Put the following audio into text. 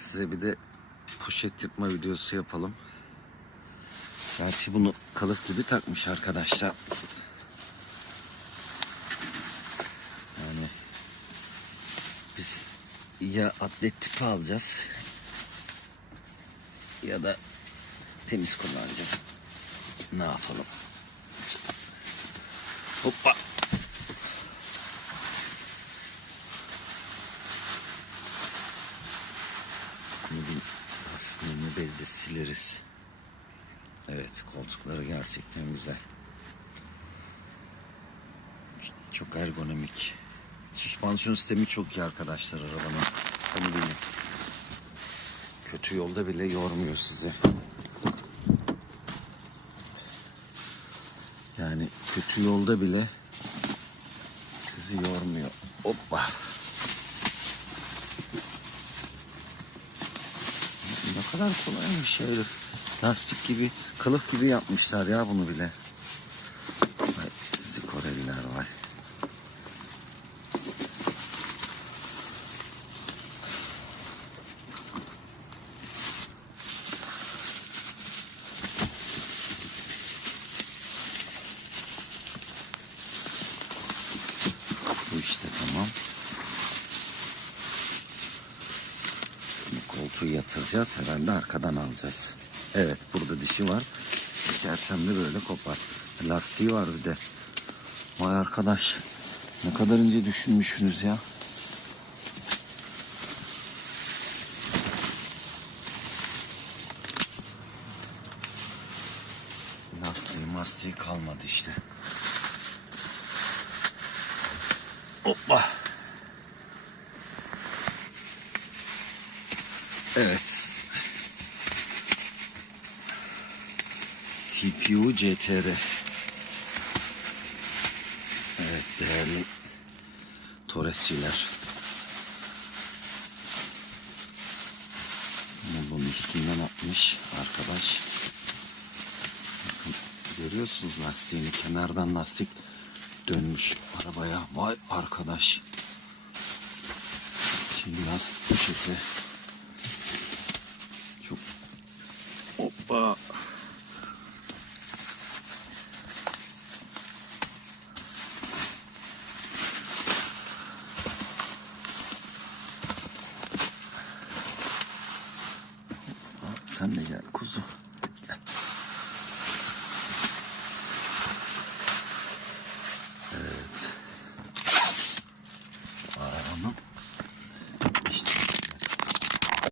Size bir de poşet yırtma videosu yapalım. Gerçi bunu kalıp gibi takmış arkadaşlar. Yani biz ya atlet tipi alacağız ya da temiz kullanacağız. Ne yapalım? Hoppa. Bunu bir hafifliğini bezle sileriz. Evet koltukları gerçekten güzel. Çok ergonomik. Süspansiyon sistemi çok iyi arkadaşlar arabanın. Onu bilin. Kötü yolda bile yormuyor sizi. Yani kötü yolda bile sizi yormuyor. Hoppa. Kadar kolaymış öyle. Lastik gibi, kılıf gibi yapmışlar ya bunu bile. Vay sizi Koreliler vay. Bu işte tamam. Koltuğu yatıracağız. Herhalde arkadan alacağız. Evet burada dişi var. Çekersem de böyle kopar. Lastiği var bir de. Vay arkadaş. Ne kadar ince düşünmüşsünüz ya. Lastiği mastiği kalmadı işte. Hoppa. Evet. TPU CTR. Evet değerli Torresçiler. Bunu bunun üstünden atmış arkadaş. Bakın görüyorsunuz lastiğini kenardan lastik dönmüş arabaya. Vay arkadaş. Şimdi lastik poşeti. Çok hoppa. Sen de gel kuzu.